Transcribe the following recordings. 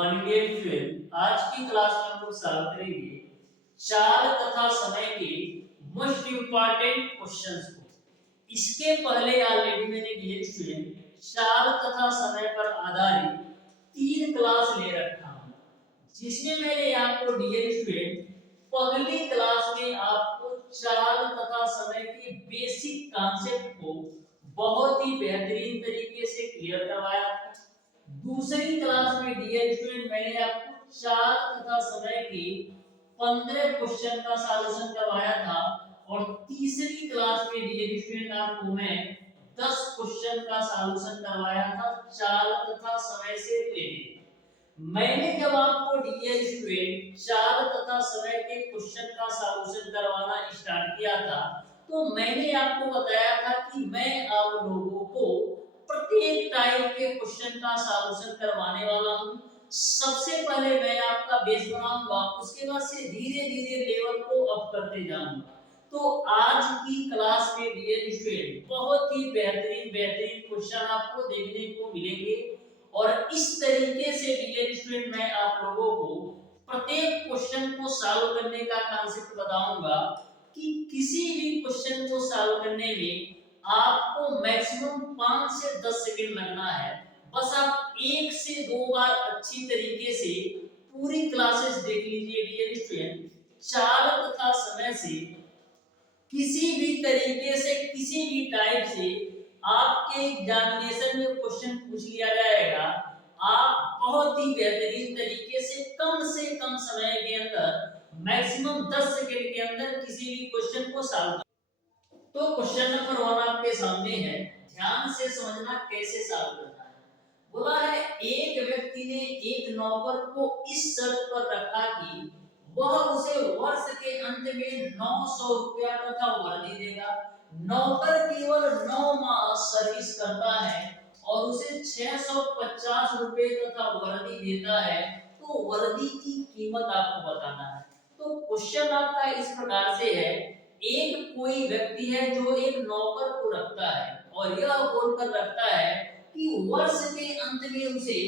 One get twelve. आज की class में हम लोग सॉल्व करेंगे चाल तथा समय के मोस्ट इंपॉर्टेंट क्वेश्चंस को। इसके पहले ऑलरेडी मैंने डियर स्टूडेंट चाल तथा समय पर आधारित 3 क्लास ले रखा हूं, जिसमें मैंने आपको डियर स्टूडेंट पहली क्लास में आपको चाल तथा समय के बेसिक कॉन्सेप्ट को बहुत ही बेहतरीन तरीके से क्लियर करवाया था। दूसरी क्लास में डियर स्टूडेंट मैंने आपको चाल तथा समय के 15 क्वेश्चन का सॉल्यूशन करवाया था और तीसरी क्लास में डियर स्टूडेंट आपको मैं 10 क्वेश्चन का सॉल्यूशन करवाया था चाल तथा समय से रिलेटेड। मैंने जब आपको डियर स्टूडेंट चाल तथा समय के क्वेश्चन का सॉल्यूशन करवाना स्टार्ट किया था तो मैंने आपको बताया था कि मैं आप लोगों को प्रत्येक टाइप के क्वेश्चन का सॉल्यूशन करवाने वाला हूं। सबसे पहले मैं आपका बेस बनाऊंगा, उसके बाद से धीरे धीरे लेवल को अप करते जाऊंगा। तो आज की क्लास में डियर स्टूडेंट बहुत ही बेहतरीन बेहतरीन क्वेश्चन आपको देखने को मिलेंगे और इस तरीके से डियर स्टूडेंट मैं आप लोगों को प्रत्येक क्वेश्चन को सॉल्व करने का कांसेप्ट बताऊंगा कि किसी भी क्वेश्चन को सॉल्व करने में आपको मैक्सिमम 5 से 10 सेकंड लगना है। बस आप 1 से 2 बार अच्छी तरीके से पूरी क्लासेस देख लीजिए डियर स्टूडेंट। चाल तथा समय से किसी भी तरीके से किसी भी टाइप से आपके एग्जामिनेशन में क्वेश्चन पूछ लिया जाएगा, आप बहुत ही बेहतरीन तरीके से कम समय के अंदर मैक्सिमम 10 सेकंड के अंदर किसी भी क्वेश्चन को सॉल्व कर। तो क्वेश्चन नंबर 1 आपके सामने है, ध्यान से समझना कैसे सॉल्व करना है। बोला है एक व्यक्ति ने एक नौकर को इस शर्त पर रखा कि वह उसे वर्ष के अंत में 900 रुपया तथा वर्दी देगा। नौकर केवल 9 माह सर्विस करता है और उसे 650 रुपए तथा वर्दी देता है, तो वर्दी की कीमत आपको बताना है। तो क्वेश्चन आपका इस प्रकार से है, एक कोई व्यक्ति है जो एक नौकर को रखता है और यह बोलकर रखता है कि वर्ष के अंत में उसे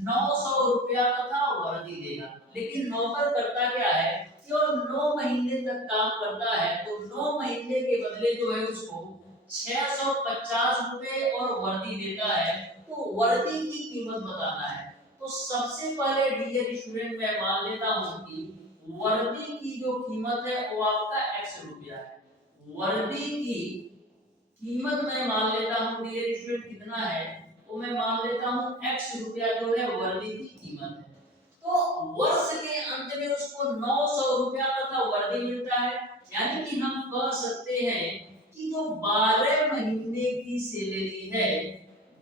900 रुपया तथा वर्दी देगा, लेकिन नौकर करता क्या है कि वो 9 महीने तक काम करता है, तो 9 महीने के बदले जो है उसको 650 रुपए और वर्दी देता है, तो वर्दी की कीमत बताना है। तो सबसे पहले डियर स्टूडेंट मैं मान लेता हूं कि वर्दी की जो कीमत है वो आपका x रुपया है। वर्दी की कीमत मैं मान लेता हूं डियर स्टूडेंट कितना है, तो मैं मान लेता हूं x रुपया जो है वर्दी की कीमत है। तो वर्ष के अंत में उसको 900 रुपया तथा वर्दी मिलता है, यानी कि हम कह सकते हैं कि जो 12 महीने की सैलरी है,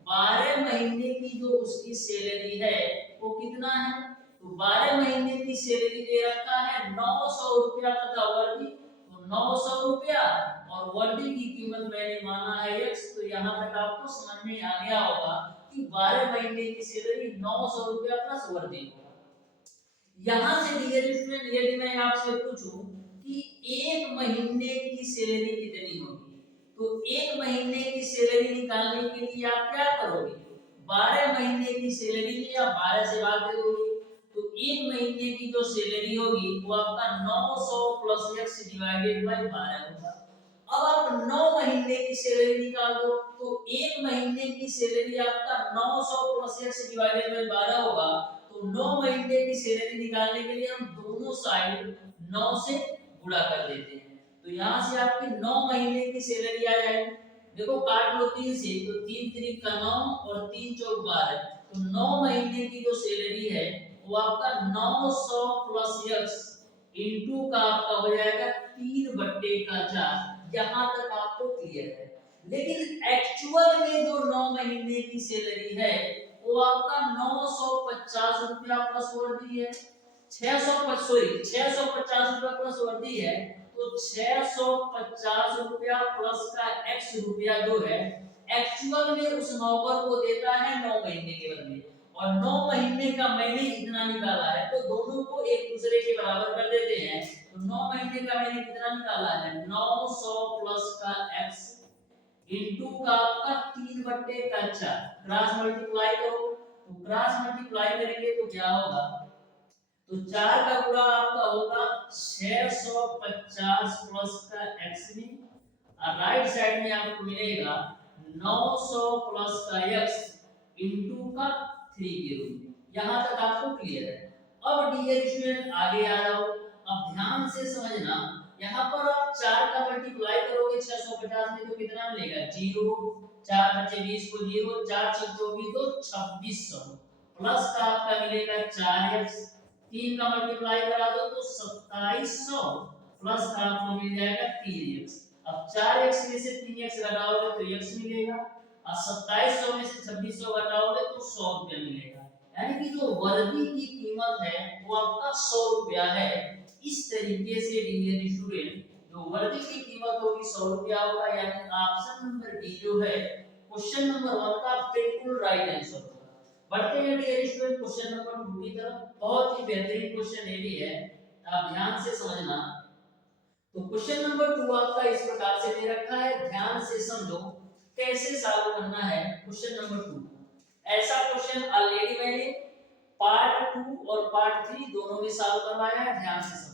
12 महीने की जो उसकी सैलरी है वो कितना है, तो 12 महीने की सैलरी दे रखा है 900 रुपया तथा वर्दी, तो 900 रुपया और वर्दी की कीमत मैंने माना है x। तो यहाँ तक आपको समझ में आ गया होगा कि 12 महीने की सैलरी 900 रुपया प्लस वर्दी होगा। यहाँ से डियर स्टूडेंट यदि मैं आपसे पूछूं कि 1 महीने की सैलरी कितनी होगी, तो 1 महीने की सैलरी निकालने के लिए आप क्या करोगे, 12 महीने की सैलरी में आप 12 से भाग दे दोगे, तो 1 महीने की जो सैलरी होगी वो आपका 900 प्लस x डिवाइडेड बाय 12 होगा। अब आप 9 महीने की सैलरी निकाल दो, तो 1 महीने की सैलरी आपका 900 प्लस x डिवाइडेड बाय 12 होगा। तो 9 महीने की सैलरी निकालने के लिए हम दोनों साइड 9 से गुणा कर देते हैं, तो यहाँ से आपकी 9 महीने की सैलरी आ जाएगी। देखो काट लो 3 से, तो 3 3 का 9 और 3 चौक 12, तो 9 महीने की जो सैलरी है वो आपका 900 प्लस x इनटू का आपका हो जाएगा 3/4। यहाँ तक आपको क्लियर है। लेकिन एक्चुअल में जो 9 महीने की सैलरी है वो आपका 950 रुपया प्लस वर्दी है, 650 रुपया प्लस वर्दी है, तो 650 रुपया प्लस का x रुपया जो है एक्चुअल में उस नौकर को देता है 9 महीने के बदले, और 9 महीने का मैंने इतना निकाला है, तो दोनों को एक दूसरे के बराबर कर देते हैं। तो 9 महीने का मैंने कितना निकाला है 900 प्लस का x इनटू का आपका 3/4, क्रॉस मल्टीप्लाई करो, तो क्रॉस मल्टीप्लाई करेंगे तो क्या होगा, तो 4 का गुणा आपका होगा 650 प्लस का x में, और राइट साइड में आपको मिलेगा 900 प्लस का x इनटू का 3 के रूप में। यहां तक आपको क्लियर है। अब डियर स्टूडेंट आगे आ जाओ। अब ध्यान से समझना, यहाँ पर आप 4 का मल्टीप्लाई करोगे 650 में तो कितना मिलेगा 0, 4 बचे 20 को 0, 4 6 24 तो 2600 प्लस का आपका मिलेगा 4x, 3 का मल्टीप्लाई करा दो तो 2700 प्लस का आपको मिल जाएगा 3x। अब 4x में से 3x घटाओगे तो x मिलेगा, और 2700 में से 2600 घटाओगे तो 100 रुपया मिलेगा। यानी कि जो वर्दी की कीमत है वो आपका 100 रुपया है। इस तरीके से डियर स्टूडेंट जो वर्दी की कीमत होगी 100 रुपया होगा, यानी ऑप्शन नंबर डी जो है क्वेश्चन नंबर 1 का बिल्कुल राइट आंसर होगा। बढ़ते हैं डियर स्टूडेंट क्वेश्चन नंबर 2 की तरफ। बहुत ही बेहतरीन क्वेश्चन ये भी है, आप ध्यान से समझना। तो क्वेश्चन नंबर 2 आपका इस प्रकार से दे रखा है, ध्यान से समझो कैसे सॉल्व करना है क्वेश्चन नंबर 2। ऐसा क्वेश्चन ऑलरेडी मैंने पार्ट 2 और पार्ट 3 दोनों में सॉल्व करवाया है, ध्यान से समझो।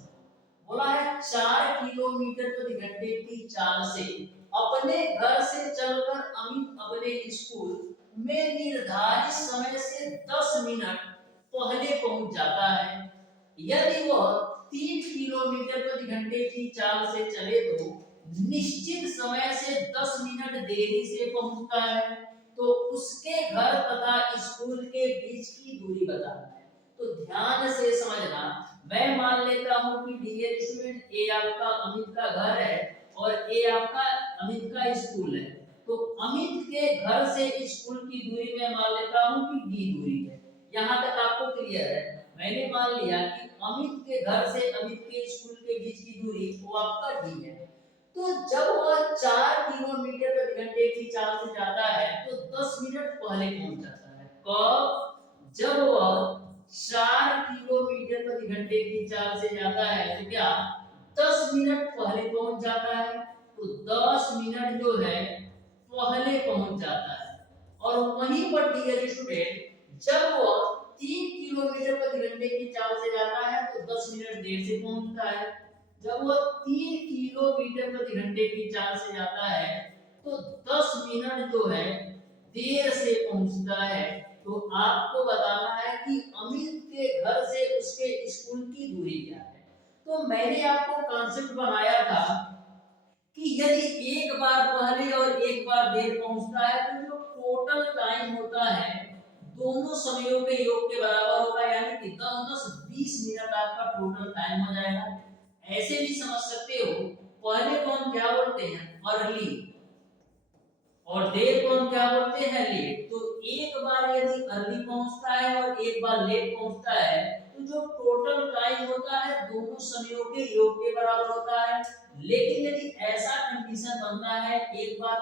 बोला है 4 किलोमीटर प्रति घंटे की चाल से अपने घर से चलकर अमित अपने स्कूल में निर्धारित समय से 10 मिनट पहले पहुंच जाता है। यदि वह 3 किलोमीटर प्रति घंटे की चाल से चले तो निश्चित समय से 10 मिनट देरी से पहुंचता है, तो उसके घर तथा स्कूल के बीच की दूरी बताना है। तो ध्यान से समझना, मैं मान लेता हूं कि डियर स्टूडेंट ए आपका अमित का घर है और ए आपका अमित का स्कूल है। तो अमित के घर से स्कूल की दूरी मैं मान लेता हूं कि डी दूरी है। यहां तक आपको क्लियर है। मैंने मान लिया कि अमित के घर से अमित के स्कूल के बीच की दूरी वो आपका डी है। तो जब वह 4 किलोमीटर प्रति घंटे की चाल से जाता है तो 10 मिनट पहले पहुंच जाता है। कब? जब वह 4 किलोमीटर प्रति घंटे की चाल से जाता है तो क्या 10 मिनट पहले पहुंच जाता है। तो 10 मिनट जो है पहले पहुंच जाता है। और वहीं पर डियर स्टूडेंट जब वह 3 किलोमीटर प्रति घंटे की चाल से जाता है तो 10 मिनट देर से पहुंचता है। जब वह 3 किलोमीटर प्रति घंटे की चाल से जाता है तो 10 मिनट जो है देर से पहुंचता है। तो आपको बताना है कि अमित के घर से उसके स्कूल की दूरी क्या है। तो मैंने आपको कॉन्सेप्ट बनाया था कि यदि एक बार पहले और एक बार देर पहुंचता है तो जो टोटल टाइम होता है दोनों समयों के योग के बराबर होगा, यानी कि 10-10-20 मिनट आपका टोटल टाइम हो जाएगा। ऐसे भी समझ सकते हो, पहले को हम क्या बोलते हैं अर्ली और देर को हम क्या बोलते हैं लेट। तो एक बार यदि अर्ली पहुंचता है और एक बार लेट पहुंचता है तो जो टोटल टाइम होता है दोनों समयों के योग के बराबर होता है। लेकिन यदि ऐसा कंडीशन बनता है एक बार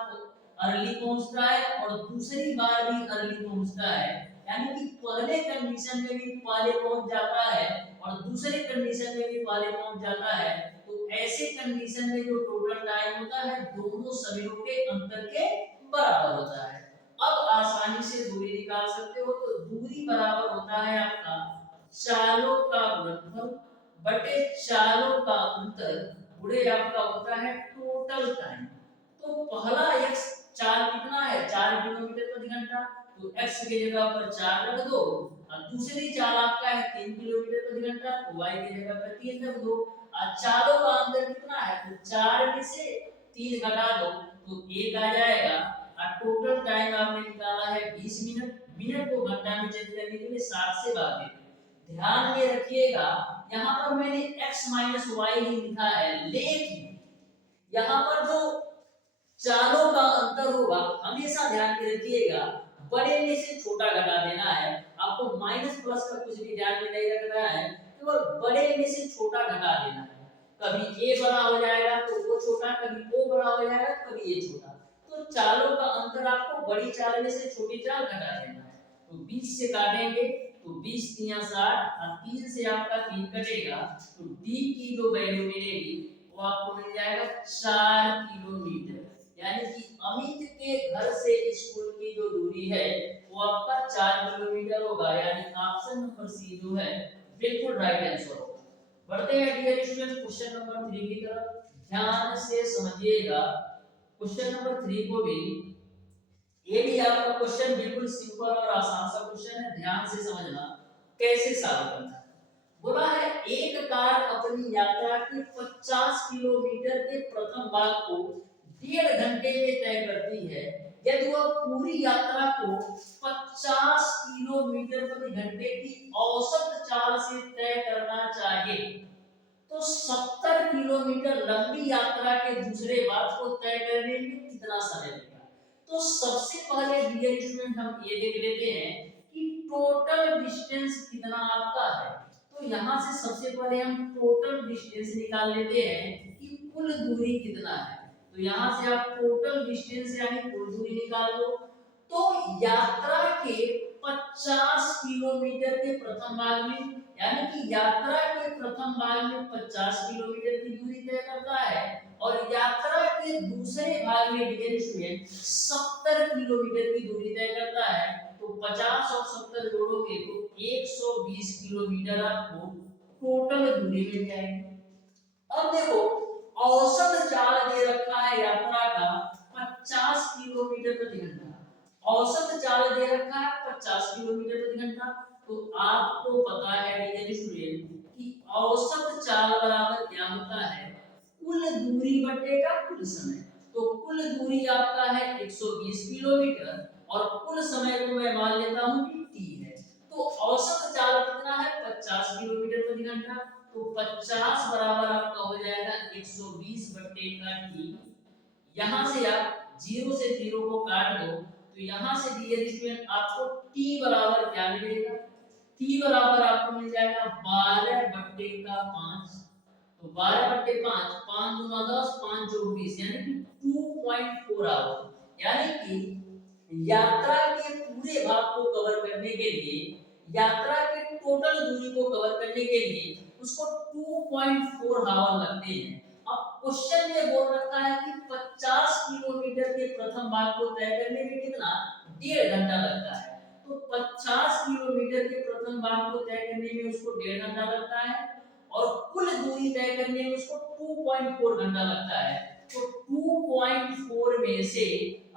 अर्ली पहुंचता है और दूसरी बार भी अर्ली पहुंचता है, यानी कि पहले कंडीशन में भी पहले पहुंच जाता है और दूसरे कंडीशन में भी पहले पहुंच जाता है, तो ऐसे कंडीशन में जो टोटल टाइम होता है दोनों समयों के अंतर के बराबर होता है। अब आसानी से दूरी निकाल सकते हो। तो दूरी बराबर होता है आपका चालों का गुणनफल बटे चालों का अंतर गुणे आपका होता है टोटल टाइम। तो पहला x चाल कितना है 4 किलोमीटर प्रति घंटा, तो x की जगह पर 4 रख दो और दूसरी चाल आपका है 3 किलोमीटर प्रति घंटा, तो y की जगह पर 3 रख दो। और चालों का अंतर कितना है तो 4 में से 3 घटा दो तो 1 आ जाएगा। और टोटल टाइम आपने निकाला है 20 मिनट। मिनट को घंटा में चेंज करने के लिए 60 से भाग देते। ध्यान में रखिएगा यहाँ पर मैंने x माइनस वाई ही लिखा है, लेकिन यहाँ पर जो चालों का अंतर होगा हमेशा ध्यान में रखिएगा बड़े में से छोटा घटा देना है। आपको माइनस प्लस का कुछ भी ध्यान में नहीं रखना है, केवल बड़े में से छोटा घटा देना है। कभी a बड़ा हो जाएगा तो वो छोटा, कभी o बड़ा हो जाएगा कभी ये छोटा। तो चालों का अंतर आपको बड़ी चाल में से छोटी चाल घटा देना है। तो 20 से काटेंगे तो 20 3 60 और 3 से आपका 3 कटेगा तो d की जो वैल्यू मिलेगी वो आपको मिल जाएगा 4 किलोमीटर। यानी कि अमित के घर से स्कूल की जो दूरी है वो आपका 4 किलोमीटर होगा, यानी ऑप्शन नंबर सी जो है बिल्कुल राइट आंसर होगा। बढ़ते हैं डियर स्टूडेंट क्वेश्चन नंबर 3 की तरफ, ध्यान से समझिएगा क्वेश्चन नंबर 3 को भी। ये भी आपका क्वेश्चन बिल्कुल सिंपल और आसान सा क्वेश्चन है, ध्यान से समझना कैसे सॉल्व करना है। बोला है एक कार अपनी यात्रा के 50 किलोमीटर के प्रथम भाग को 1.5 घंटे में तय करती है। यदि वह पूरी यात्रा को 50 किलोमीटर प्रति घंटे की औसत चाल से तय करना चाहे तो 70 किलोमीटर लंबी यात्रा के दूसरे भाग को तय करने में कितना समय लगेगा। तो सबसे पहले डियर स्टूडेंट हम ये देख लेते हैं कि टोटल डिस्टेंस कितना आपका है। तो यहाँ से सबसे पहले हम टोटल डिस्टेंस निकाल लेते हैं कि कुल दूरी कितना है। तो यहाँ से आप टोटल डिस्टेंस यानी कुल दूरी निकाल लो। तो यात्रा के 50 किलोमीटर के प्रथम भाग में, यानी कि यात्रा के प्रथम भाग में 50 किलोमीटर की दूरी तय करता है और यात्रा के दूसरे भाग में डियर स्टूडेंट 70 किलोमीटर की दूरी तय करता है। तो 50 और 70 जोड़ोगे तो 120 किलोमीटर आपको टोटल दूरी मिल जाएगी। अब देखो औसत चाल दे रखा है यात्रा का 50 किलोमीटर प्रति घंटा, औसत चाल दे रखा है 50 किलोमीटर प्रति घंटा। तो आपको पता है डियर स्टूडेंट कि औसत चाल बराबर क्या होता है, कुल दूरी बटे का कुल समय। तो कुल दूरी आपका है 120 किलोमीटर और कुल समय को मैं मान लेता हूं कि t है। तो औसत चाल कितना है 50 किलोमीटर प्रति घंटा। तो 50 बराबर आपका हो जाएगा 120 बटे का t। यहां से आप 0 से 0 को काट दो तो यहां से डियर स्टूडेंट आपको t बराबर क्या मिलेगा, t बराबर आपको मिल जाएगा 12 बटे का 5। तो 12 बटे 5, 5 दूना 10, 5 चौक 20, यानी कि 2.4 आवर। यानी कि यात्रा के पूरे भाग को कवर करने के लिए, यात्रा के टोटल दूरी को कवर करने के लिए उसको 2.4 आवर लगते हैं। अब क्वेश्चन में बोल रखा है कि 50 किलोमीटर के प्रथम भाग को तय करने में कितना 1.5 घंटा लगता है। तो 50 किलोमीटर के प्रथम भाग को तय करने में उसको 1.5 घंटा लगता है और कुल दूरी तय करने में उसको 2.4 घंटा लगता है। तो 2.4 में से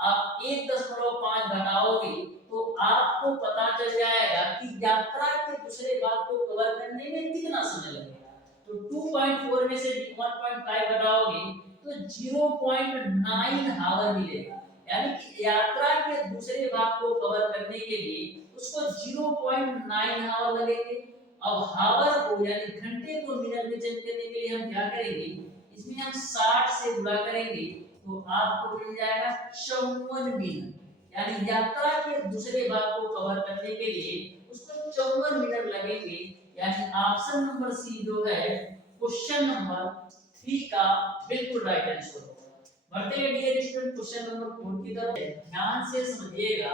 आप 1.5 घटाओगे तो आपको पता चल जाएगा कि यात्रा के दूसरे भाग को कवर करने में कितना समय लगेगा। तो 2.4 में से 1.5 घटाओगे तो 0.9 आवर मिलेगा। यानी कि यात्रा के दूसरे भाग को कवर करने के लिए उसको 0.9 आवर लगेंगे। अब हावर को यानी घंटे को मिनट में चेंज करने के लिए हम क्या करेंगे, इसमें हम 60 से गुणा करेंगे तो आपको मिल जाएगा 54 मिनट। यानी यात्रा के दूसरे भाग को कवर करने के लिए उसको 54 मिनट लगेंगे। यानी ऑप्शन नंबर सी जो है क्वेश्चन नंबर 3 का बिल्कुल राइट आंसर होगा। बढ़ते हैं डियर स्टूडेंट क्वेश्चन नंबर 4 की तरफ, ध्यान से समझिएगा।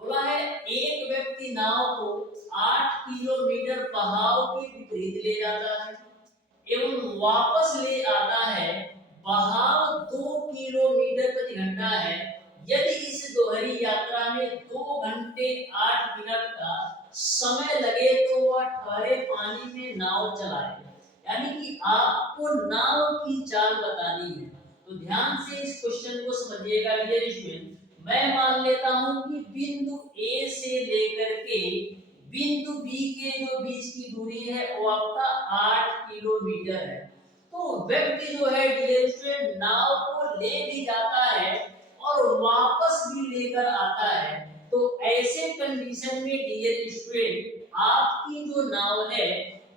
बोला है एक व्यक्ति नाव को 8 किलोमीटर बहाव के विपरीत ले जाता है एवं वापस ले आता है। बहाव 2 किलोमीटर प्रति घंटा है। यदि इस दोहरी यात्रा में 2 घंटे 8 मिनट का समय लगे तो वह ठहरे पानी में नाव चलाए। यानी कि आपको नाव की चाल बतानी है। तो ध्यान से इस क्वेश्चन को समझिएगा डियर स्टूडेंट। मैं मान लेता हूं कि बिंदु ए से लेकर के बिंदु बी के जो बीच की दूरी है वो आपका 8 किलोमीटर है। तो व्यक्ति जो है डियर स्टूडेंट नाव को ले भी जाता है और वापस भी लेकर आता है। तो ऐसे कंडीशन में डियर स्टूडेंट आपकी जो नाव है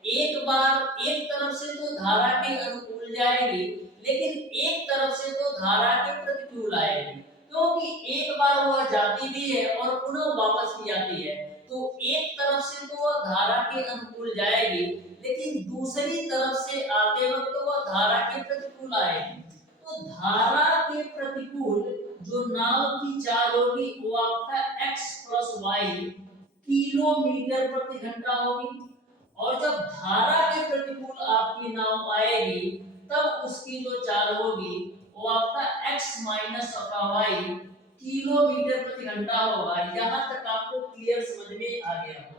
एक बार एक तरफ से तो धारा के अनुकूल जाएगी लेकिन एक तरफ से तो धारा के प्रतिकूल आएगी, क्योंकि एक बार वह जाती भी है और पुनः वापस भी आती है। तो एक तरफ से तो वह धारा के अनुकूल जाएगी लेकिन दूसरी तरफ से आते वक्त तो वह धारा के प्रतिकूल आएगी। तो धारा के प्रतिकूल जो नाव की चाल होगी वो आपका x + y किलोमीटर प्रति घंटा होगी। और जब धारा के प्रतिकूल आपकी नाव आएगी तब उसकी जो चाल होगी वो आपका x माइनस का y किलोमीटर प्रति घंटा होगा। यहाँ तक आपको क्लियर समझ में आ गया होगा।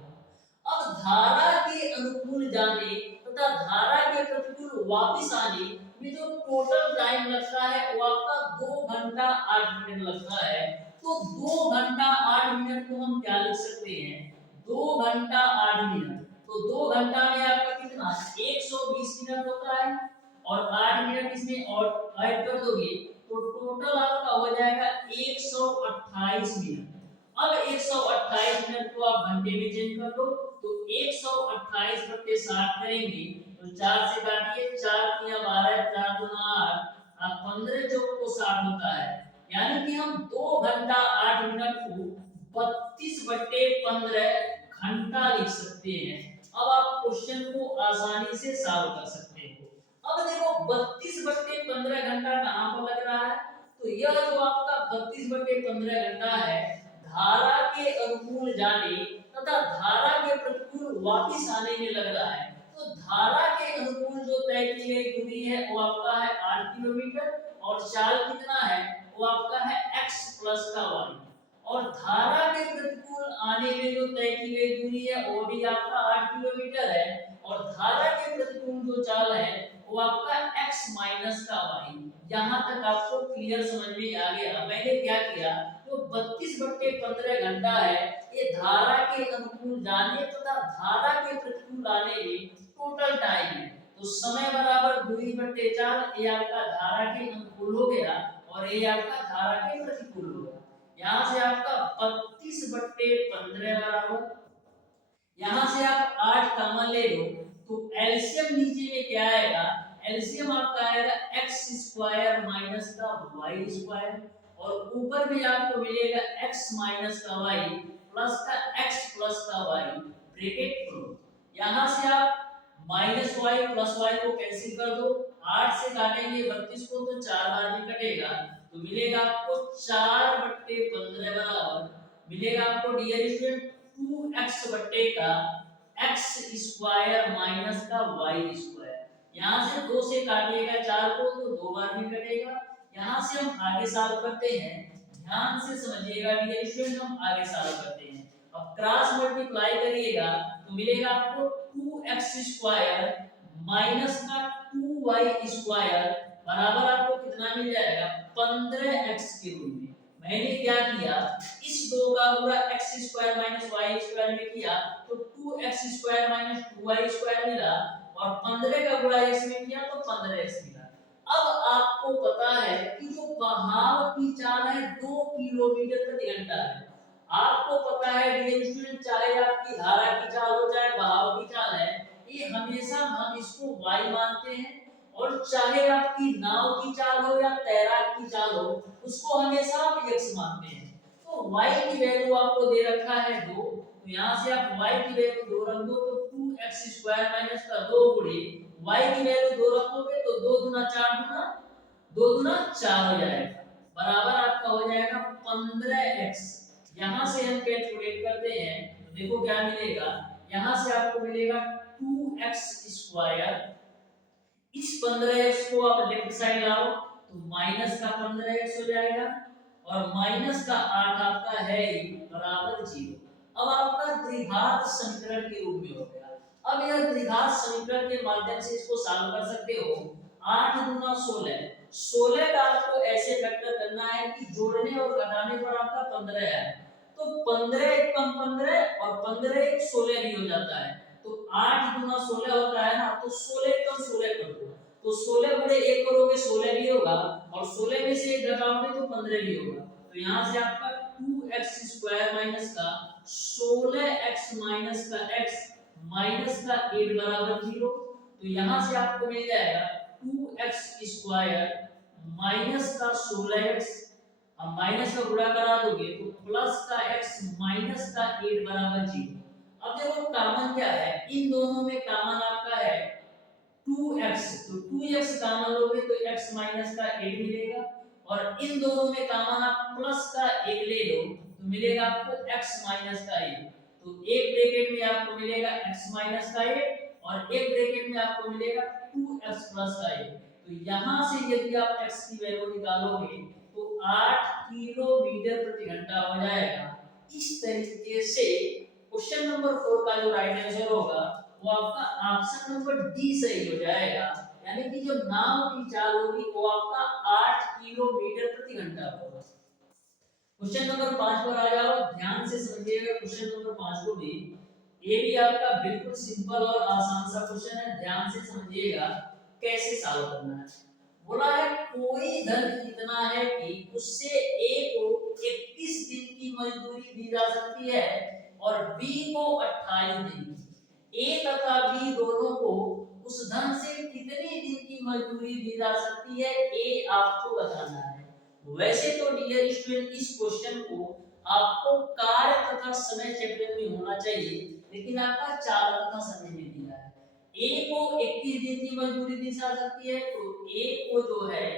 अब धारा के अनुकूल जाने तथा धारा के प्रतिकूल वापस आने में जो टोटल टाइम लगता है वो आपका 2 घंटा 8 मिनट लगता है। तो 2 घंटा 8 मिनट को हम क्या लिख सकते हैं, 2 घंटा 8 मिनट। तो 2 घंटा में आपका कितना 120 मिनट होता है और 8 मिनट इसमें और ऐड कर दोगे तो टोटल आपका हो जाएगा 128 मिनट। अब 128 मिनट को आप घंटे में चेंज कर दो तो 128 बटे 60 करेंगे तो 4 से काटिए, 4 तिया 12, 4 दूना 8, अब 15 चौक को 60 होता है। यानी कि हम 2 घंटा 8 मिनट को 32 बटे 15 घंटा लिख सकते हैं। अब आप क्वेश्चन को आसानी से सॉल्व कर सकते हो। अब देखो 32 बटे 15 घंटा कहाँ पर लग रहा है, तो यह जो आपका 32 बटे 15 घंटा है धारा के अनुकूल जाने तथा धारा के प्रतिकूल वापस आने में लग रहा है। तो धारा के अनुकूल जो तय की गई दूरी है वो आपका है 8 किलोमीटर और चाल कितना है वो आपका है x प्लस का y, और धारा के प्रतिकूल आने में जो तय की गई दूरी है वो भी आपका 8 किलोमीटर है और धारा के प्रतिकूल जो चाल है वो आपका x माइनस का y। यहाँ तक आपको क्लियर समझ में आ गया। मैंने क्या किया, जो 32 बटे 15 घंटा है ये धारा के अनुकूल जाने तथा धारा के प्रतिकूल आने में टोटल टाइम है। तो समय बराबर दूरी बटे 4, ये आपका धारा के अनुकूल हो गया और ये आपका धारा के प्रतिकूल हो गया। यहाँ से आपका 32 बटे 15 बराबर, यहाँ से आप 8 कॉमन ले लो तो एलसीएम नीचे में क्या आएगा, एलसीएम आपका आएगा x स्क्वायर माइनस का y स्क्वायर और ऊपर भी आपको मिलेगा x माइनस का y प्लस का x प्लस का y ब्रैकेट खोलो। यहाँ से आप माइनस y प्लस y को कैंसिल कर दो, 8 से काटेंगे 32 को तो 4 बार में कटेगा तो मिलेगा आपको 4 बट्टे 15 बराबर मिलेगा आपको डियर स्टूडेंट 2x बट्टे का x स्क्वायर माइनस का y स्क्वायर। यहाँ से 2 से काटिएगा 4 को तो 2 बार में कटेगा। यहाँ से हम आगे सॉल्व करते हैं, ध्यान से समझिएगा डियर स्टूडेंट, हम आगे सॉल्व करते हैं। अब क्रॉस मल्टीप्लाई करिएगा तो मिलेगा आपको 2x स्क्वायर माइनस का 2y स्क्वायर बराबर आपको कितना मिल जाएगा 15x के रूप में। मैंने क्या किया, इस 2 का पूरा x square minus y square में किया तो 2x square minus 2y square मिला और 15 का गुणा x में किया तो 15x मिला। अब आपको पता है कि जो बहाव की चाल है 2 किलोमीटर प्रति घंटा है। आपको पता है डियर स्टूडेंट, चाहे आपकी धारा की चाल हो चाहे बहाव की चाल है, ये हमेशा हम इसको y मानते हैं और चाहे आपकी नाव की चाल हो या तैराक की चाल हो उसको हमेशा आप x मानते हैं। तो y की वैल्यू आपको दे रखा है 2, तो यहाँ से आप y की वैल्यू 2 रख दो तो 2x स्क्वायर माइनस का 2 गुणे y की वैल्यू 2 रखोगे तो 2 दूना 4 दूना 2 दूना 4 हो जाएगा बराबर आपका हो जाएगा 15x। यहाँ से हम कैलकुलेट करते हैं तो देखो क्या मिलेगा, यहाँ से आपको मिलेगा 2x स्क्वायर, इस 15x को आप लेफ्ट साइड लाओ तो माइनस का 15x हो जाएगा और माइनस का 8 आपका है बराबर 0। अब आपका द्विघात समीकरण के रूप में हो गया। अब यह द्विघात समीकरण के माध्यम से इसको सॉल्व कर सकते हो। 8 दूना 16, 16 का आपको ऐसे फैक्टर करना है कि जोड़ने और घटाने पर आपका 15 है तो 15 एक कम 15 और 15 एक 16 भी हो जाता है तो 8 दूना 16 होता है ना, तो 16 कम 16 कर दो तो 16 गुणे 1 करोगे 16 भी होगा और 16 में से 1 घटाओगे तो 15 भी होगा। तो यहाँ से आपका 2x स्क्वायर माइनस का 16x माइनस का x माइनस का 8 बराबर 0। तो यहाँ से आपको मिल जाएगा 2x स्क्वायर माइनस का 16x, अब माइनस का गुणा करा दोगे तो प्लस का x माइनस का 8 बराबर 0। अब देखो कॉमन क्या है, इन दोनों में कॉमन आपका है 2x, तो 2x कॉमन लोगे तो x माइनस का 8 मिलेगा और इन दोनों में कॉमन आप प्लस का 1 ले लो तो मिलेगा आपको x माइनस का 8। तो एक ब्रैकेट में आपको मिलेगा x माइनस का 8 और एक ब्रैकेट में आपको मिलेगा 2x प्लस का 8। तो यहाँ से यदि आप x की वैल्यू निकालोगे तो 8 किलोमीटर प्रति घंटा हो जाएगा। इस तरीके से क्वेश्चन नंबर 4 का जो राइट आंसर होगा वो आपका ऑप्शन नंबर डी सही हो जाएगा, यानी कि जो नाव की चाल होगी वो आपका 8 किलोमीटर प्रति घंटा होगा। क्वेश्चन नंबर 5 पर आ जाओ, ध्यान से समझिएगा क्वेश्चन नंबर 5 को भी। ये भी आपका बिल्कुल सिंपल और आसान सा क्वेश्चन है, ध्यान से समझिएगा कैसे सॉल्व करना है। बोला है कोई धन इतना है कि उससे ए को 21 दिन की मजदूरी दी जा सकती है और बी को 28 दिन की। ए तथा बी दोनों को उस धन से कितने दिन की मजदूरी दी जा सकती है, ए आपको बताना है। वैसे तो डियर स्टूडेंट इस क्वेश्चन को आपको कार्य तथा समय चैप्टर में होना चाहिए, लेकिन आपका चाल तथा समय में दिया है। ए को 21 दिन की मजदूरी दी जा सकती है, तो ए को जो है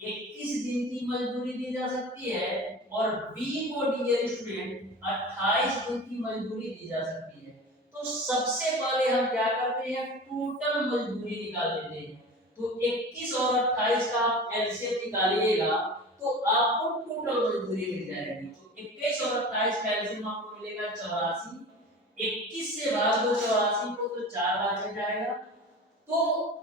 21 दिन की मजदूरी दी जा सकती है और बी को डियर स्टूडेंट 28 दिन की मजदूरी दी जा सकती है। तो सबसे पहले हम क्या करते हैं, टोटल मजदूरी निकाल लेते हैं। तो 21 और 28 का आप एलसीएम निकालिएगा तो आपको टोटल मजदूरी मिल जाएगी। तो 21 और 28 का एलसीएम आपको मिलेगा 84। 21 से भाग दो 84 को तो 4 बार में जाएगा। तो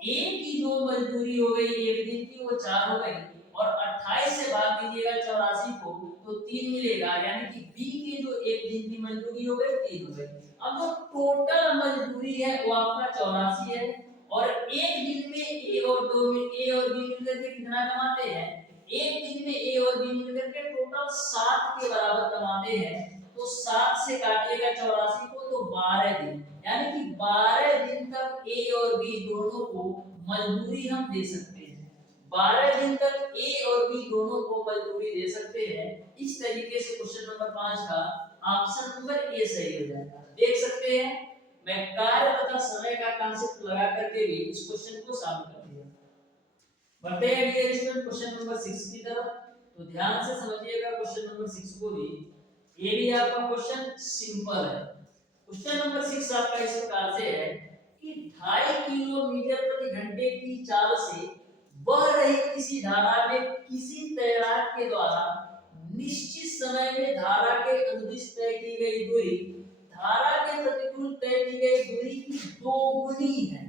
ए की जो मजदूरी हो गई एक दिन की वो 4 हो गई और 28 से भाग दीजिएगा 84 को तो 3 मिलेगा, यानी कि बी की जो एक दिन की मजदूरी हो गई 3 हो गई। अब जो टोटल मजदूरी है वो आपका 84 है और एक दिन में ए और बी मिलकर के कितना कमाते हैं, एक दिन में ए और बी मिलकर के टोटल 7 के बराबर कमाते हैं। तो 7 से काटिएगा 84 को तो 12 दिन, यानी कि 12 दिन तक ए और बी दोनों को मजदूरी हम दे सकते हैं। 12 दिन तक ए और बी दोनों को मजदूरी दे सकते हैं। इस तरीके से क्वेश्चन नंबर 5 का ऑप्शन नंबर ए सही हो जाएगा। देख सकते हैं मैं कार्य तथा समय का कांसेप्ट लगा करके भी इस क्वेश्चन को सॉल्व कर दिया। बढ़ते हैं डियर स्टूडेंट क्वेश्चन नंबर 6 की तरफ। तो ध्यान से समझिएगा क्वेश्चन नंबर 6 को भी। ये भी आपका क्वेश्चन सिंपल है। क्वेश्चन नंबर 6 आपका इस प्रकार से है कि 2.5 किलोमीटर प्रति घंटे की चाल से बह रही किसी धारा में किसी तैराक के द्वारा निश्चित समय में धारा के अनुदिश तय की गई दूरी धारा के प्रतिकूल तय की गई दूरी की दोगुनी है,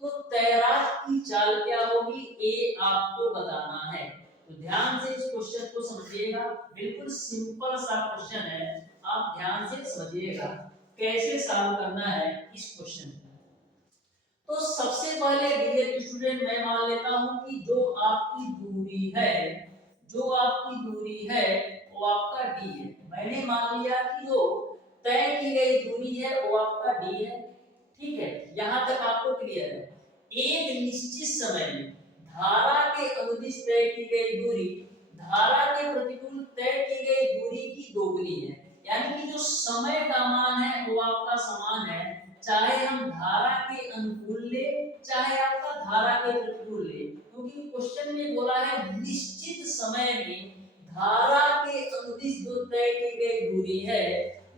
तो तैराक की चाल क्या होगी, ये आपको बताना है। तो ध्यान से इस क्वेश्चन को समझिएगा, बिल्कुल सिंपल सा क्वेश्चन है, आप ध्यान से समझिएगा कैसे सॉल्व करना है इस क्वेश्चन को। तो सबसे पहले डियर स्टूडेंट मैं मान लेता हूं कि जो आपकी दूरी है वो आपका डी है। मैंने मान लिया कि जो तय की गई दूरी है वो आपका डी है, ठीक है, यहां तक आपको क्लियर है। एक निश्चित समय में धारा के अनुदिश तय की गई दूरी धारा के प्रतिकूल तय की गई दूरी की दोगुनी है, यानी कि जो समय का मान है वो आपका समान है, चाहे हम धारा के अनुकूल ले चाहे आपका धारा के प्रतिकूल ले, क्योंकि क्वेश्चन में बोला है निश्चित समय में धारा के अनुदिश जो तय की गई दूरी है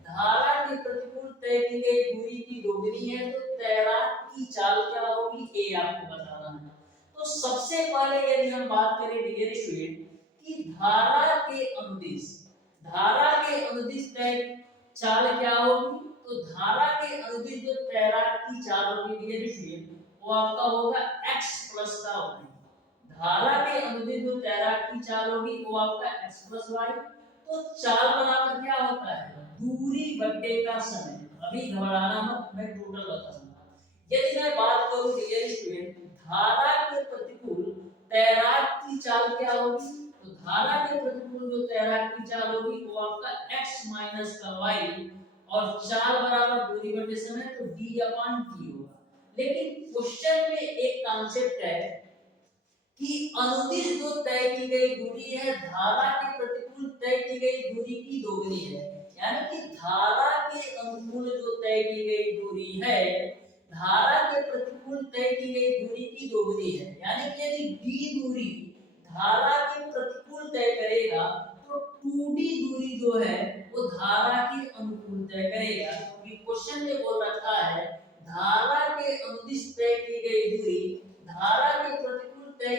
धारा के प्रतिकूल तय की गई दूरी की दोगुनी है, तो तैराक की चाल क्या होगी, ये आपको बताना है। तो सबसे पहले यदि हम बात करें डियर स्टूडेंट कि धारा के अनुदिश तय चाल क्या होगी, तो धारा के अनुदिश जो तैराक की चाल होगी डियर स्टूडेंट वो आपका होगा x प्लस का होगा। धारा के अनुदिश जो तैराक की चाल होगी वो आपका x प्लस y। तो चाल बराबर क्या होता है, दूरी बट्टे का समय। अभी घबराना मत, मैं टोटल बता दूंगा। यदि मैं बात करूं डियर स्टूडेंट धारा के प्रतिकूल तैराक की चाल क्या होगी, तो धारा के प्रतिकूल जो तैराक की चाल होगी वो आपका x माइनस का y और चाल बराबर दूरी बटे समय, तो d अपॉन t होगा। लेकिन क्वेश्चन में एक कॉन्सेप्ट है कि अनुदिश जो तय की गई दूरी है धारा के प्रतिकूल तय की गई दूरी की दोगुनी है, यानी कि धारा के अनुकूल जो तय की गई दूरी है धारा के प्रतिकूल तय की गई दूरी की दोगुनी है, यानी कि यदि d दूरी धारा के प्रतिकूल तय करेगा तो 2d दूरी जो है वो धारा के अनुकूल तय करेगा, क्योंकि क्वेश्चन में बोल रखा है धारा के अनुदिश तय की गई दूरी धारा के प्रतिकूल तय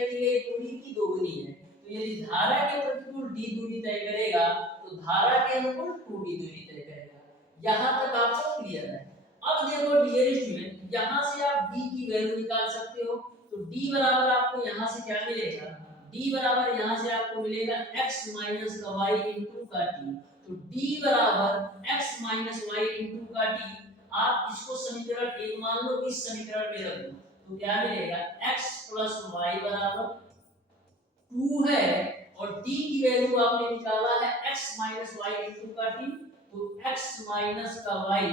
धारा के प्रतिकूल d दूरी तय करेगा तो धारा के अनुकूल 2d दूरी तय करेगा। यहाँ तक आपको क्लियर है। अब देखो डियर स्टूडेंट, यहाँ से आप d की वैल्यू निकाल सकते हो। तो d बराबर आपको यहाँ से क्या मिलेगा, d बराबर यहाँ से आपको मिलेगा x माइनस का y इंटू का t। तो d बराबर x माइनस वाई इंटू का t, आप इसको समीकरण 1 मान लो, इस समीकरण में रख दो तो क्या मिलेगा, x प्लस वाई बराबर 2 है और d की वैल्यू आपने निकाला है x माइनस वाई इंटू का t। तो x माइनस का y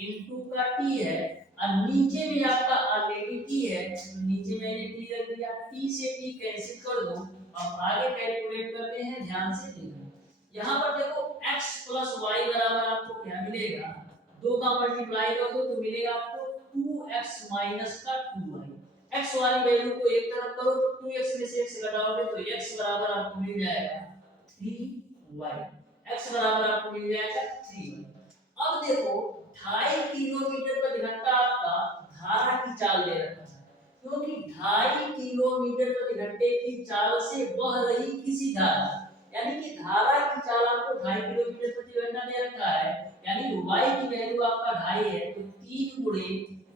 इंटू का t है और नीचे भी आपका ऑलरेडी t है तो नीचे मैंने t रख दिया। t से t कैंसिल कर दो। अब आगे कैलकुलेट करते हैं, ध्यान से देखो। यहाँ पर देखो x प्लस वाई बराबर आपको क्या मिलेगा, 2 का मल्टीप्लाई कर दो तो मिलेगा आपको 2x माइनस का 2y। x वाली वैल्यू को एक तरफ करो तो 2x में से x घटाओगे तो x बराबर आपको मिल जाएगा 3y। x बराबर आपको मिल जाएगा 3y। अब देखो 2.5 किलोमीटर प्रति घंटा आपका धारा की चाल दे रखा है, क्योंकि 2.5 किलोमीटर प्रति घंटे की चाल से बह रही किसी धारा, यानी कि धारा की चाल आपको 2.5 किलोमीटर प्रति घंटा दे रखा है, यानी y की वैल्यू आपका 2.5 है तो 3 गुणे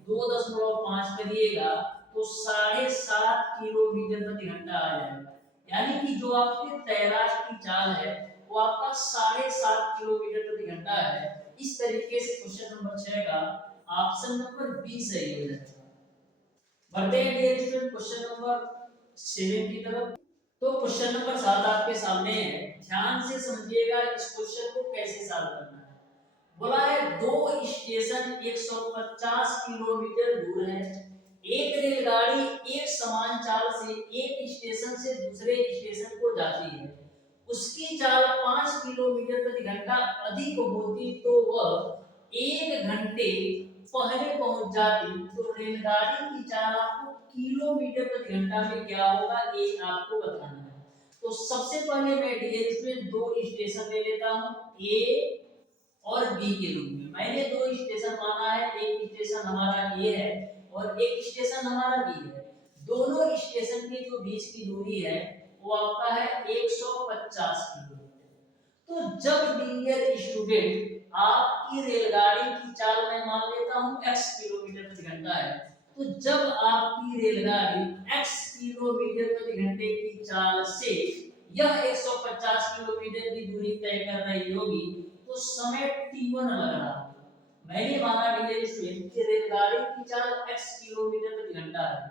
2.5 करिएगा तो 7.5 किलोमीटर प्रति घंटा आ जाएगा। यानी कि जो आपके तैराक की चाल है वो आपका 7.5 किलोमीटर प्रति घंटा है। इस तरीके से क्वेश्चन नंबर 6 का ऑप्शन नंबर बी सही हो जाएगा। बढ़ते हैं डियर स्टूडेंट क्वेश्चन नंबर 7 की तरफ। तो क्वेश्चन नंबर 7 आपके सामने है, ध्यान से समझिएगा इस क्वेश्चन को कैसे सॉल्व करना है। बोला है दो स्टेशन 150 किलोमीटर दूर है, एक रेलगाड़ी एक समान चाल से एक स्टेशन से दूसरे स्टेशन को जाती है, उसकी चाल 5 किलोमीटर प्रति घंटा अधिक होती तो वह 1 घंटे पहले पहुंच जाती, तो रेलगाड़ी की चाल आपको किलोमीटर प्रति घंटा में क्या होगा ये आपको बताना है। तो सबसे पहले मैं डियर स्टूडेंट दो स्टेशन ले लेता हूं, ए और बी के रूप में। मैंने दो स्टेशन माना है, एक स्टेशन हमारा ए है और एक स्टेशन हमारा बी है। दोनों स्टेशन के जो बीच की दूरी है वो आपका है 150 किलोमीटर। तो जब डियर स्टूडेंट आपकी रेलगाड़ी की चाल मैं मान लेता हूं x किलोमीटर प्रति घंटा है, तो जब आपकी रेलगाड़ी x किलोमीटर प्रति घंटे की चाल से यह 150 किलोमीटर की दूरी तय कर रही होगी तो समय t1 लग रहा होगा। मैंने माना डियर स्टूडेंट कि रेलगाड़ी की चाल x किलोमीटर प्रति घंटा है,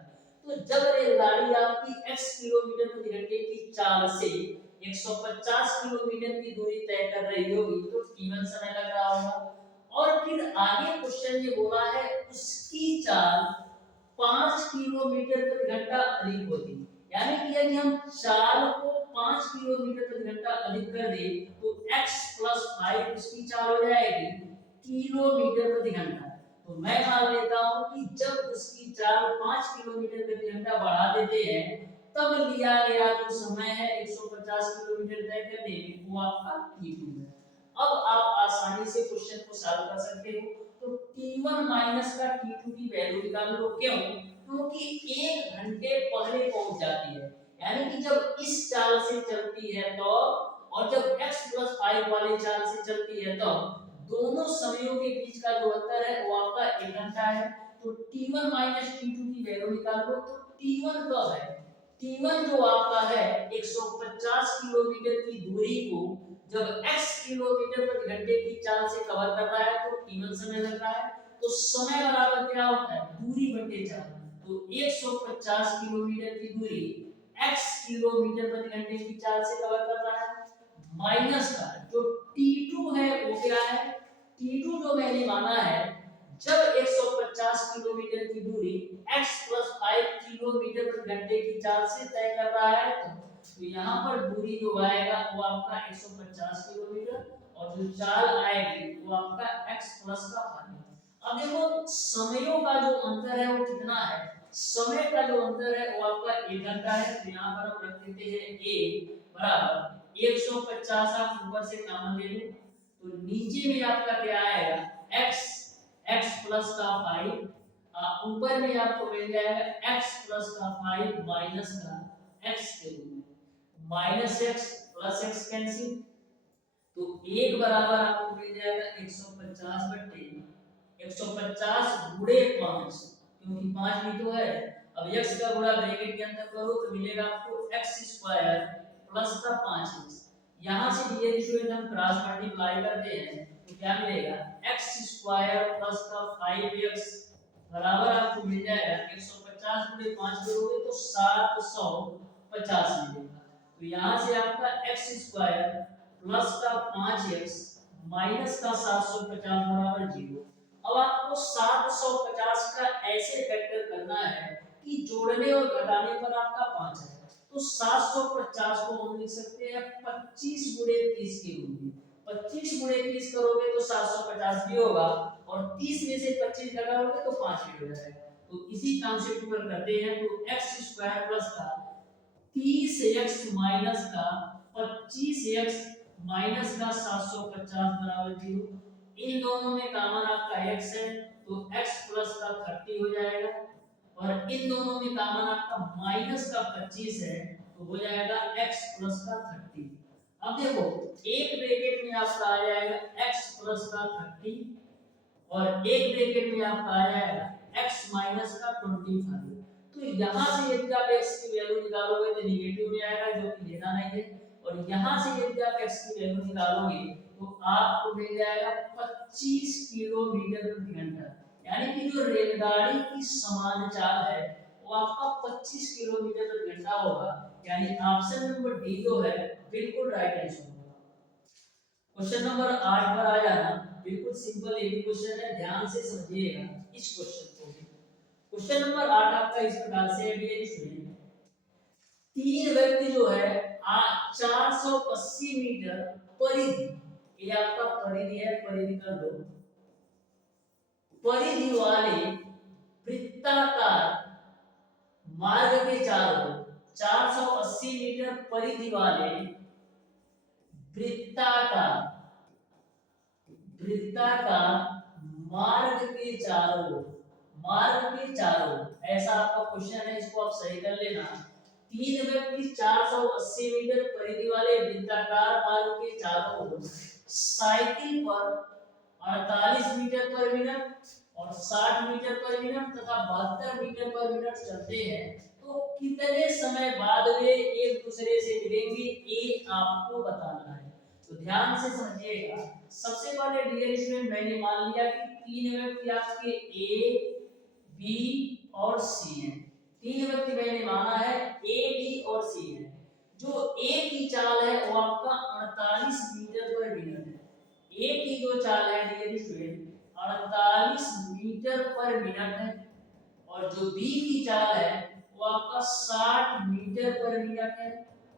तो जब रेलगाड़ी आपकी x किलोमीटर प्रति घंटे की चाल से 150 किलोमीटर की दूरी तय कर रही होगी तो t1 समय लग रहा होगा। और फिर आगे क्वेश्चन ये बोला है उसकी चाल 5 किलोमीटर प्रति घंटा अधिक होती, यानी कि यदि हम चाल को 5 किलोमीटर प्रति घंटा अधिक कर दे तो x प्लस 5 उसकी चाल हो जाएगी किलोमीटर प्रति घंटा। तो मैं मान लेता हूं कि जब उसकी चाल 5 किलोमीटर प्रति घंटा बढ़ा देते हैं तब लिया गया जो समय है 150 किलोमीटर तय करने में वो आपका t2 है। अब आप आसानी से क्वेश्चन को सॉल्व कर सकते हो। तो t1 माइनस का t2 की वैल्यू निकाल लो। क्यों? क्योंकि 1 घंटे पहले पहुंच जाती है, यानी कि जब इस चाल से चलती है तो और जब x प्लस 5 वाले चाल से चलती है तो दोनों समयों के बीच का जो अंतर है वो आपका 1 घंटा है। तो t1 माइनस t2 की वैल्यू निकाल लो। तो t1 कब है? t1 जो आपका है 150 किलोमीटर की दूरी को जब x किलोमीटर प्रति घंटे की चाल से कवर कर रहा है तो t1 समय लग रहा है। तो समय बराबर क्या होता है? दूरी बटे चाल। तो 150 किलोमीटर की दूरी x किलोमीटर प्रति घंटे की चाल से कवर कर रहा है माइनस का जो t2 है वो क्या है? t2 जो मैंने माना है जब 150 किलोमीटर की दूरी x प्लस 5 किलोमीटर प्रति घंटे की चाल से तय कर रहा है तो यहाँ पर दूरी जो आएगा वो आपका 150 किलोमीटर और जो चाल आएगी वो आपका x प्लस का 5। अब देखो समयों का जो अंतर है वो कितना है? समय का जो अंतर है वो आपका 1 घंटा है। तो यहाँ पर हम रख देते हैं a बराबर 150 आप ऊपर से कॉमन ले लो तो नीचे में आपका क्या आएगा x प्लस का 5 ऊपर में आपको मिल जाएगा x प्लस का 5 माइनस का x के रूप में minus x plus x cancel, तो एक बराबर आपको मिल जाएगा 150 बट्टे 150 गुणे 5, क्योंकि 5 भी तो है। अब x का गुणा ब्रैकेट के अंदर करो तो मिलेगा आपको x स्क्वायर प्लस का 5x। यहां से डियर स्टूडेंट हम क्रॉस मल्टीप्लाई करते हैं तो क्या मिलेगा, x स्क्वायर प्लस का 5x बराबर आपको मिल जाएगा 150 गुणे 5 करोगे तो 750 मिलेगा। तो यहां से आपका x स्क्वायर प्लस का 5x माइनस का 750 बराबर 0। अब आपको 750 का ऐसे फैक्टर करना है कि जोड़ने और घटाने पर आपका 5 है, तो 750 को हम लिख सकते हैं 25 गुणे 30 के रूप में। 25 गुणे 30 करोगे तो 750 भी होगा और 30 में से 25 घटाओगे तो 5 भी हो जाएगा। तो इसी कॉन्सेप्ट पर करते हैं, तो x स्क्वायर प्लस का 30x माइनस का 25x माइनस का 750 बराबर 0। इन दोनों में कॉमन आपका x है तो x प्लस का 30 हो जाएगा, और इन दोनों में कॉमन आपका माइनस का 25 है तो हो जाएगा x प्लस का 30। अब देखो एक ब्रैकेट में आपका आ जाएगा x प्लस का 30 और एक ब्रैकेट में आपका आ जाएगा x माइनस का 25। तो यहां से यदि आप x की वैल्यू निकालोगे तो नेगेटिव में आएगा जो कि लेना नहीं है, और यहां से यदि आप x की वैल्यू निकालोगे तो आपको मिल जाएगा 25 किलोमीटर प्रति घंटा, यानी कि जो रेलगाड़ी की समान चाल है वो आपका 25 किलोमीटर प्रति घंटा होगा। यानी ऑप्शन नंबर डी जो है बिल्कुल राइट आंसर होगा। क्वेश्चन नंबर 8 पर आ जाना, बिल्कुल सिंपल ये भी क्वेश्चन है, ध्यान से समझिएगा इस क्वेश्चन को भी। क्वेश्चन नंबर 8 आपका इस प्रकार से है डियर स्टूडेंट, तीन व्यक्ति जो है 480 मीटर परिधि, ये आपका परिधि है, परिधि कर लो, परिधि वाले वृत्ताकार मार्ग के चारों 480 मीटर परिधि वाले वृत्ताकार मार्ग के चारों, ऐसा आपका क्वेश्चन है, इसको आप सही कर लेना। तीन व्यक्ति 480 मीटर परिधि वाले वृत्ताकार मार्ग के चारों ओर साइकिल पर 48 मीटर पर मिनट और 60 मीटर पर मिनट तथा 72 मीटर पर मिनट चलते हैं तो कितने समय बाद वे एक दूसरे से मिलेंगे, ये आपको बताना है। तो ध्यान से समझिएगा। सबसे पहले डियर स्टूडेंट मैंने मान लिया कि तीन व्यक्ति आपके ए बी और सी हैं। तीन व्यक्ति मैंने माना है ए बी और सी है। जो ए की चाल है वो आपका 48 मीटर पर मिनट है। ए की जो चाल है dear student 48 metre per minute है, और जो बी की चाल है वो आपका 60 मीटर पर मिनट है,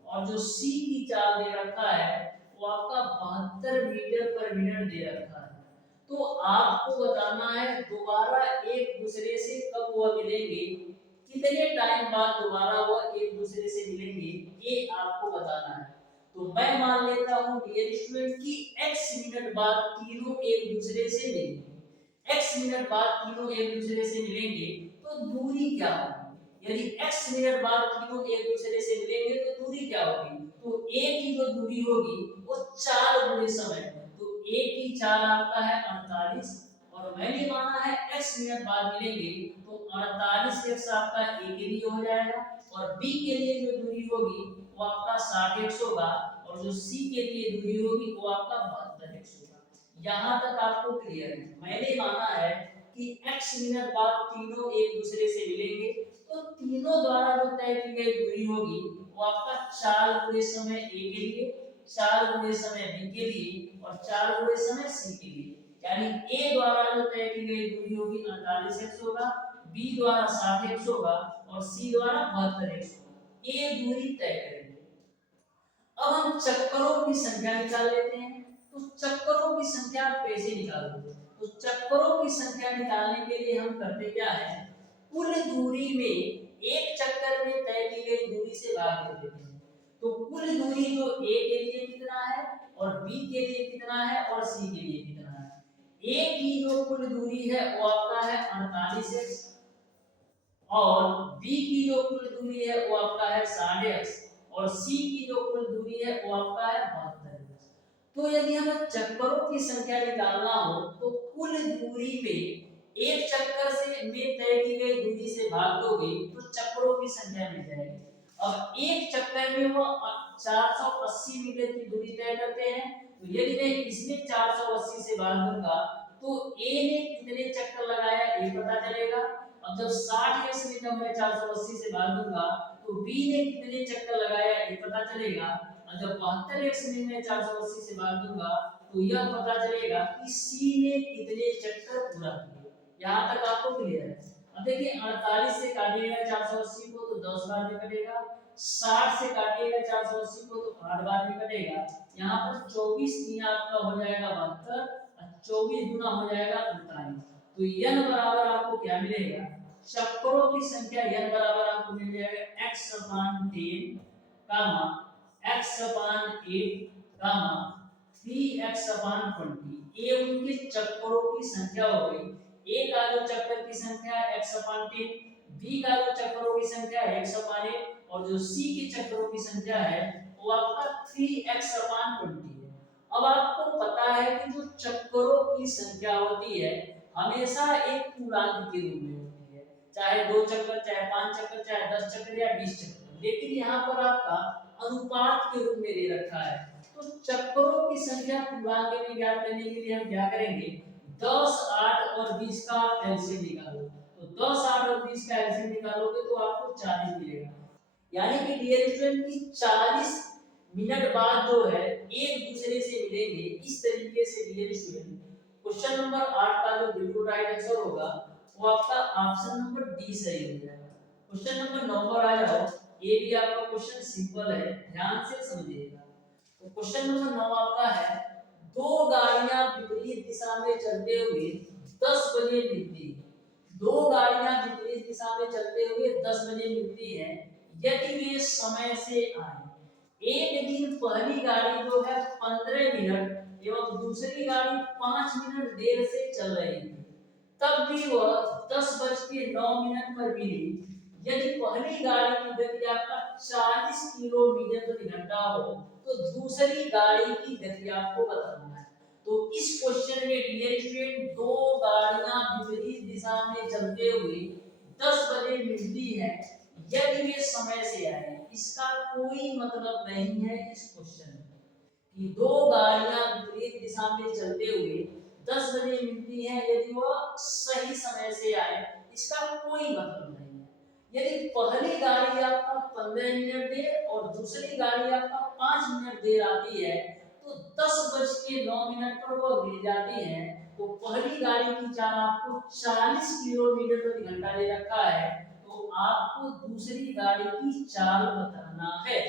और जो सी की चाल दे रखा है वो आपका 72 मीटर पर मिनट दे रखा है। तो आपको बताना है दोबारा एक दूसरे से कब वो मिलेंगे, कितने टाइम बाद दोबारा वो एक दूसरे से मिलेंगे, ये आपको बताना है। तो मैं मान लेता हूं डियर स्टूडेंट कि x मिनट बाद तीनों एक दूसरे से मिलेंगे। x मिनट बाद तीनों एक दूसरे से मिलेंगे तो दूरी क्या होगी, यदि x मिनट बाद तीनों एक दूसरे से मिलेंगे तो दूरी क्या होगी, तो a की जो दूरी होगी वो 4 गुणे समय, तो a की चाल आपका है 48 और मैंने माना है x मिनट बाद मिलेंगे तो 48 x आपका a के लिए हो जाएगा, और b के लिए जो दूरी होगी वो आपका 60x होगा, और जो c के लिए दूरी होगी वो आपका 72x होगा। यहां तक आपको क्लियर है। मैंने माना है कि x मिनट बाद तीनों एक दूसरे से मिलेंगे तो तीनों द्वारा जो तय की गई दूरी होगी वो आपका 4 गुणे समय a के लिए, 4 गुणे समय b के लिए और 4 गुणे समय c के लिए, यानी a द्वारा जो तय की गई दूरी होगी 48x होगा, b द्वारा 60x होगा और c द्वारा 72x होगा। ये दूरी तय करेंगे। अब हम चक्करों की संख्या निकाल लेते हैं। तो चक्करों की संख्या कैसे निकालोगे, तो चक्करों की संख्या निकालने के लिए हम करते क्या है, कुल दूरी में एक चक्कर में तय की गई दूरी से भाग दे देते हैं। तो कुल दूरी जो a के लिए कितना है और b के लिए कितना है और c के लिए कितना है, a की जो कुल दूरी है वो आपका है 48x और b की जो कुल दूरी है वो आपका है 60x और सी की जो कुल दूरी है वो आपका है 72। तो यदि हमें चक्करों की संख्या निकालना हो तो कुल दूरी में एक चक्कर से में तय की गई दूरी से भाग दोगे तो चक्करों की संख्या मिल जाएगी। अब एक चक्कर में वो 480 मीटर की दूरी तय करते हैं, तो यदि मैं इसमें 480 से भाग दूंगा तो ए ने कितने चक्कर लगाया ये पता चलेगा। अब जब 60 में जब मैं 480 से भाग दूंगा तो बी ने कितने चक्कर लगाया ये पता चलेगा। और जब 72 में मैं 480 से भाग दूंगा तो यह पता चलेगा कि सी ने कितने चक्कर पूरा किए। यहाँ तक आपको क्लियर है। अब देखिए 48 से काटिएगा 480 को तो 10 बार में कटेगा, 60 से काटिएगा 480 को तो 8 बार में कटेगा। यहाँ पर 24 दिया आपका हो जाएगा 72 और 24 गुना हो जाएगा 39। तो n बराबर आपको क्या मिलेगा, चक्करों की संख्या n बराबर आपको मिल जाएगा x/10 कामा x/8 कामा 3x/20। ये उनके चक्करों की संख्या हो गई। ए का जो चक्कर की संख्या है x/10, बी का जो चक्करों की संख्या है x/8 और जो सी के चक्करों की संख्या है वो आपका 3x/20 है। अब आपको पता है कि जो चक्करों की संख्या होती है हमेशा एक पूर्णांक के रूप में होती है, चाहे 2 चक्कर, चाहे 5 चक्कर, चाहे 10 चक्कर या 20 चक्कर, लेकिन यहाँ पर आपका अनुपात के रूप में दे रखा है। तो चक्करों की संख्या पूर्णांक में ज्ञात करने के लिए हम क्या करेंगे, 10, 8 और 20 का एलसीएम निकालो। तो 10, 8 और 20 का एलसीएम निकालोगे तो आपको 40 मिलेगा। यानी कि डियर स्टूडेंट की 40 मिनट बाद जो है एक दूसरे से मिलेंगे। इस तरीके से डियर स्टूडेंट क्वेश्चन नंबर 8 का जो बिल्कुल राइट आंसर होगा वो आपका ऑप्शन नंबर डी सही हो जाएगा। क्वेश्चन नंबर 9 पर आ जाओ। ये भी आपका क्वेश्चन सिंपल है, ध्यान से समझिएगा। तो क्वेश्चन नंबर 9 आपका है, दो गाड़ियां विपरीत दिशा में चलते हुए 10 बजे मिलती हैं। दो गाड़ियां विपरीत दिशा में चलते हुए 10 बजे मिलती हैं यदि वे समय से आए। एक दिन पहली गाड़ी जो है 15 मिनट एवं दूसरी गाड़ी 5 मिनट देर से चल रही थी, तब भी वह 10:09 पर मिली। यदि पहली गाड़ी की गति आपका 40 किलोमीटर प्रति घंटा हो तो दूसरी गाड़ी की गति आपको बताना है। तो इस क्वेश्चन में डियर स्टूडेंट दो गाड़ियां विपरीत दिशा में चलते हुए 10 बजे मिलती हैं यदि वे समय से आए। इसका कोई मतलब नहीं है इस क्वेश्चन में कि दो गाड़ियां विपरीत दिशा में चलते हुए 10 बजे मिलती हैं यदि वह सही समय से आए। इसका कोई मतलब नहीं है। यदि पहली गाड़ी आपका 15 मिनट देर और दूसरी गाड़ी आपका 5 मिनट देर आती है तो 10:09 पर वह मिल जाती है, तो पहली गाड़ी की चाल आपको 40 किलोमीटर प्रति घंटा दे रखा है, तो आपको दूसरी गाड़ी की चाल बताना है।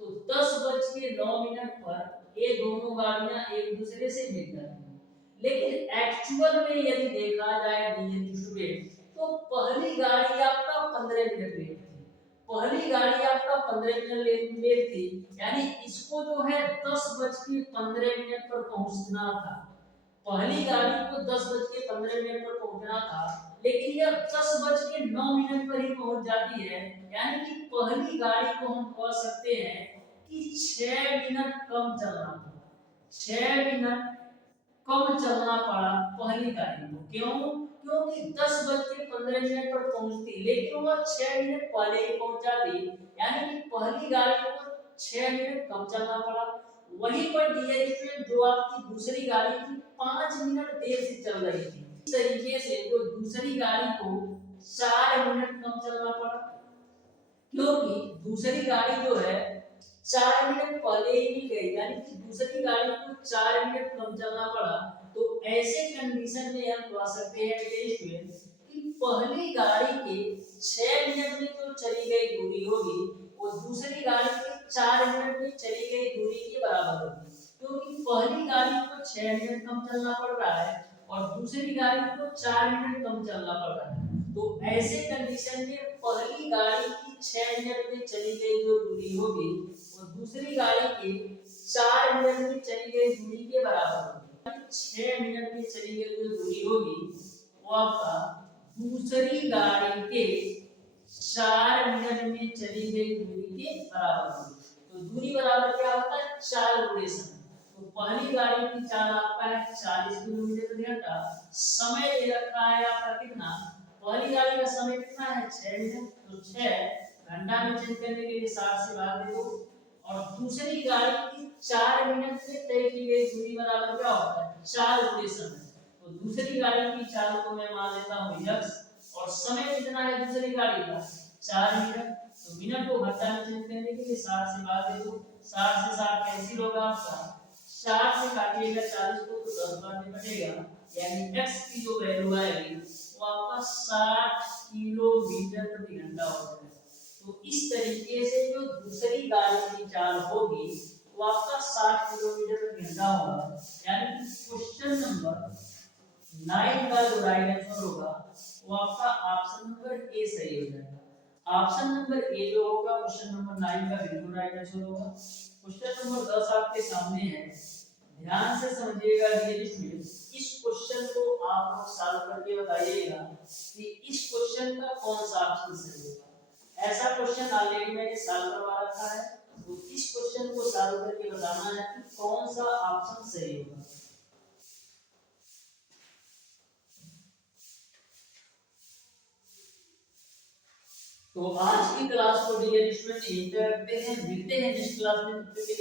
तो 10:09 पर ये दोनों गाड़ियां एक दूसरे से मिल जाती हैं। लेकिन एक्चुअल में यदि देखा जाए डियर स्टूडेंट तो पहली गाड़ी आपका 15 मिनट लेट थी। पहली गाड़ी आपका 15 मिनट लेट थी, यानी इसको जो है 10:15 पर पहुंचना था। पहली गाड़ी को 10:15 पर पहुंचना था, लेकिन यह 10:09 पर ही पहुंच जाती है। यानी कि पहली गाड़ी को हम कह सकते हैं कि 6 मिनट कम चलना पड़ा। 6 मिनट कम चलना पड़ा पहली गाड़ी को। क्यों? क्योंकि 10:15 पर पहुंचती, लेकिन वह 6 मिनट पहले ही पहुंच जाती। यानी कि पहली गाड़ी को 6 मिनट कम चलना पड़ा। वहीं पर डियर स्टूडेंट जो आपकी दूसरी गाड़ी थी 5 मिनट देर से चल रही थी, इस तरीके से जो दूसरी गाड़ी को 4 मिनट कम चलना पड़ा। क्योंकि दूसरी गाड़ी जो है 4 मिनट पहले ही गई, यानी कि दूसरी गाड़ी को 4 मिनट कम चलना पड़ा। तो ऐसे कंडीशन में हम कह सकते हैं कि पहली गाड़ी के 6 मिनट में जो चली गई दूरी होगी वो दूसरी गाड़ी के 4 मिनट में चली गई दूरी के बराबर होगी। क्योंकि पहली गाड़ी को 6 मिनट कम चलना पड़ रहा है और दूसरी गाड़ी को 4 मिनट कम चलना पड़ रहा है। तो ऐसे कंडीशन में पहली गाड़ी की 6 मिनट में चली गई जो दूरी होगी वो दूसरी गाड़ी के 4 मिनट में चली गई दूरी के बराबर होगी। 6 मिनट में चली गई जो दूरी होगी वो आपका दूसरी गाड़ी के 4 मिनट में चली गई दूरी के बराबर होगी। दूरी बराबर क्या होता है, चाल गुणे समय। तो पहली गाड़ी की चाल आपका है 40 किलोमीटर प्रति घंटा, समय दे रखा है आपका कितना, पहली गाड़ी का समय कितना है 6 मिनट, तो 6 घंटा में चेंज करने के लिए 60 से भाग दे दो, और दूसरी गाड़ी की 4 मिनट में तय की गई दूरी बराबर क्या होता है, 4 गुणे समय। तो दूसरी गाड़ी की चाल को मैं मान लेता हूँ x, और समय कितना है दूसरी गाड़ी का 4 मिनट, तो मिनट को घंटा में चेंज करने के लिए 60 से भाग दे दो, 60 से 60 कैंसिल होगा आपका, 60 से काटिएगा 40 को तो 10 बार में कटेगा, यानी x की जो वैल्यू आएगी वो आपका 60 किलोमीटर प्रति घंटा हो जाएगा। तो इस तरीके से जो दूसरी गाड़ी की चाल होगी वो आपका 60 किलोमीटर प्रति घंटा होगा, यानी क्वेश्चन नंबर 9 का जो राइट आंसर होगा वो आपका ऑप्शन नंबर ए सही हो जाएगा। ऑप्शन नंबर ए जो होगा क्वेश्चन नंबर 9 का बिल्कुल राइट आंसर होगा। क्वेश्चन नंबर 10 आपके सामने है, ध्यान से समझिएगा डियर स्टूडेंट, इस क्वेश्चन को आप लोग सॉल्व करके बताइएगा कि इस क्वेश्चन का कौन सा ऑप्शन सही होगा। ऐसा क्वेश्चन ऑलरेडी मैंने सॉल्व करवा रखा है, तो इस क्वेश्चन को सॉल्व करके बताना है कि कौन सा ऑप्शन सही होगा। तो आज की क्लास को डियर स्टूडेंट यहीं पे रखते हैं, मिलते हैं नेक्स्ट क्लास में, तब तक के लिए